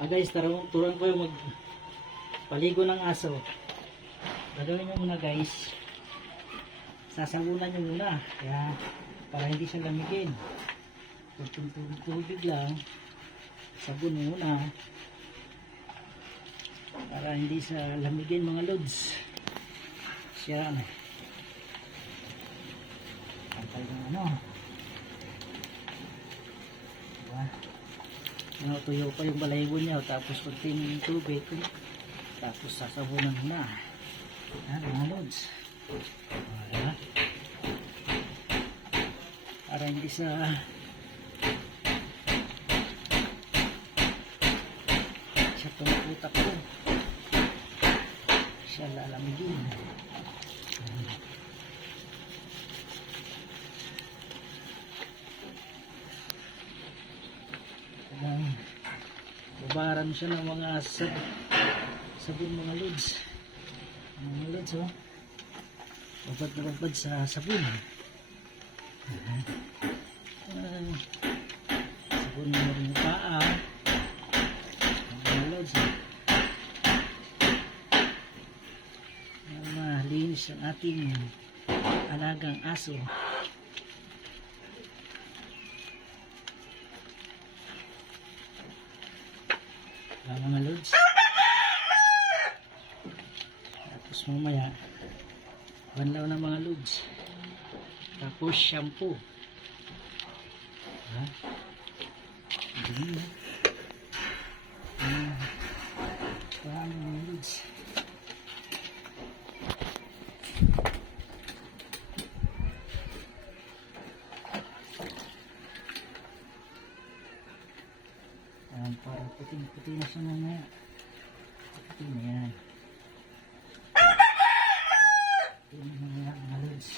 Guys, turuan ko yung magpaligo ng aso. Gagawin nyo muna guys. Sasabunan nyo muna. Kaya, para hindi siya lamigin. Tubig lang. Sabon muna. Para hindi siya lamigin mga lods. Siya, pantay ng ano. Diba? Tuyo pa yung balahibo niya, tapos kunting tubig, tapos sasabunan na. Yan mga lods. Diba? Para hindi sa tumuputak ko, siya lalamigin. Babaran siya ng mga sabon mga lods. Mga lods, oh. Babad na babad sa sabon. Sabon mo rin yung paa. Mga lods, oh. Malinis ang ating alagang aso. Mga lods. Tapos mamaya banlaw ng mga lods. Tapos shampoo. Ha? Parang mga lods. Parang puting-puti na siya mamaya. Puti na yan. Puti na mamaya mga lods.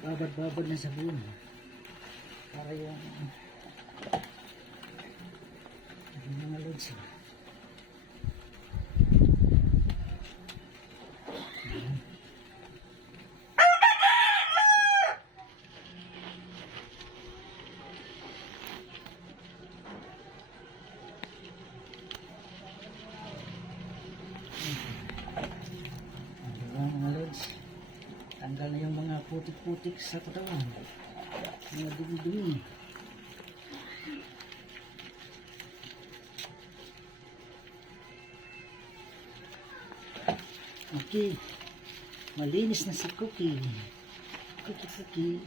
Babad-babad na sabon. Para yung mga lods. Mga lods, tanggal na yung mga putik-putik sa katawan, mga dumi-dumi. Okay, malinis na si Cookie. Cookie.